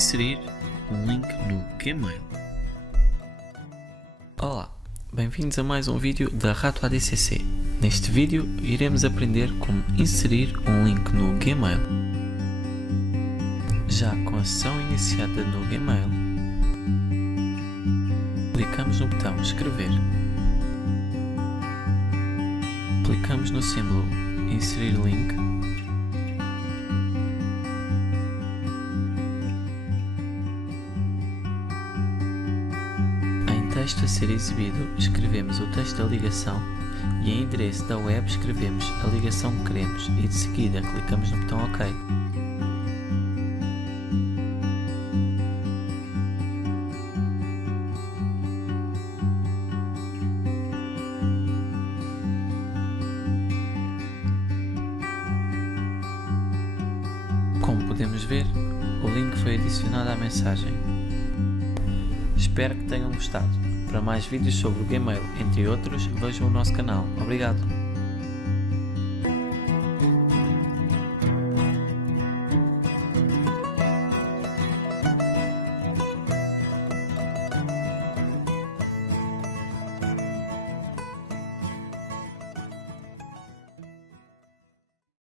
inserir um link no Gmail. Olá, bem-vindos a mais um vídeo da Rato ADCC. Neste vídeo iremos aprender como inserir um link no Gmail. Já com a sessão iniciada no Gmail, clicamos no botão escrever. Clicamos no símbolo inserir link. Em texto a ser exibido, escrevemos o texto da ligação e em endereço da web escrevemos a ligação que queremos e de seguida clicamos no botão OK. Como podemos ver, o link foi adicionado à mensagem. Espero que tenham gostado. Para mais vídeos sobre o Gmail, entre outros, vejam o nosso canal. Obrigado!